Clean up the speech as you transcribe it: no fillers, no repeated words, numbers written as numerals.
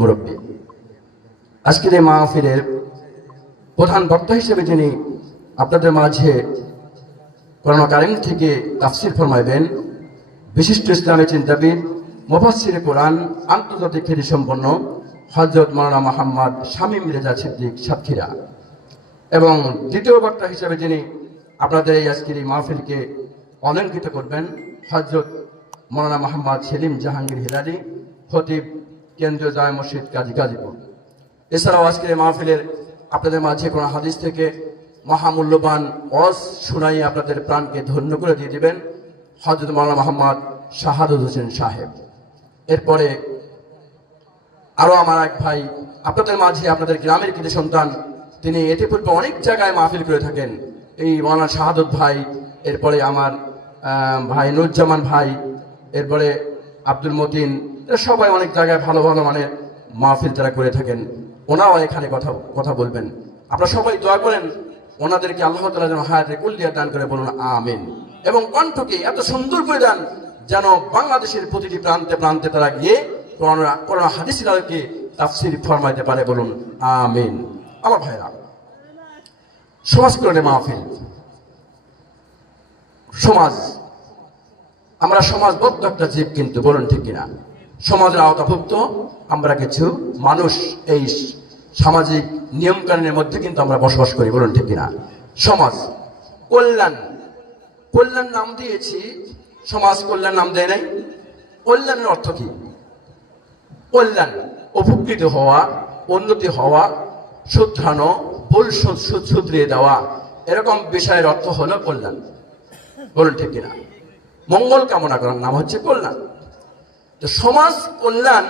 মুরব্বী। আজকের এই মাহফিলের প্রধান বক্তা হিসেবে যিনি আপনাদের মাঝে কোরআন কারীম থেকে তাফসীর ফরমাইবেন, বিশিষ্ট ইসলামী চিন্তাবিদ, মুফাসসির কোরআন, আন্তর্জাতিক খ্যাতিসম্পন্ন হযরত মাওলানা মুহাম্মদ শামীম রেজা সিদ্দিক সাতক্ষীরা। এবং দ্বিতীয় বক্তা হিসেবে যিনি আপনাদের এই আজকের এই মাহফিলকে অলঙ্কৃত করবেন, হযরত মাওলানা মুহাম্মদ সেলিম জাহাঙ্গীর হিলালি, খতিব, কেন্দ্রীয় জামে মসজিদ কাজী গাজীপুর। এছাড়াও আজকের এই মাহফিলের আপনাদের মাঝে কোনো হাদিস থেকে মহামূল্যবান ওয়াজ শুনাই আপনাদের প্রাণকে ধন্য করে দিয়ে দিবেন হযরত মাওলানা মুহাম্মদ শাহাদত হোসেন সাহেব। এরপরে আরও আমার এক ভাই আপনাদের মাঝে আপনাদের গ্রামের কৃতি সন্তান, তিনি এতে পূর্বে অনেক জায়গায় মাহফিল করে থাকেন, এই মাওলানা শাহাদত ভাই, এরপরে আমার ভাই নুরুজ্জামান ভাই, এরপরে আব্দুল মতিন, সবাই অনেক জায়গায় ভালো ভালো মানে মাহফিল তারা করে থাকেন। ওনাও এখানে কথা বলবেন। আপনারা সবাই দোয়া করেন ওনাদেরকে আল্লাহ তাআলা যেন হায়াতে কুল্লিয়া দান করে, বলুন আমিন। এবং কণ্ঠকে এত সুন্দর করে দেন যেন বাংলাদেশের প্রতিটি প্রান্তে প্রান্তে তারা গিয়ে কোরআন হাদিসকে তাফসীর ফরমাইতে পারে, বলুন আমিন। আমার ভাইরা, সমাজ কল্যাণে মাহফিল, সমাজ, আমরা সমাজবদ্ধ একটা জীব, কিন্তু বলুন ঠিক কিনা? সমাজের আওতাভুক্ত আমরা কিছু মানুষ, এই সামাজিক নিয়মকানুনের মধ্যে কিন্তু আমরা বসবাস করি, বলুন ঠিক কিনা? সমাজ কল্যাণ, কল্যাণ নাম দিয়েছি, সমাজ কল্যাণ নাম দেয় নাই। কল্যাণের অর্থ কি? কল্যাণ উপকৃত হওয়া, উন্নতি হওয়া, শুধরানো, ভুল শুধরিয়ে দেওয়া, এরকম বিষয়ের অর্থ হলো কল্যাণ, বলুন ঠিক কিনা? মঙ্গল কামনা করার নাম হচ্ছে কল্যাণ। তো সমাজ কল্যাণ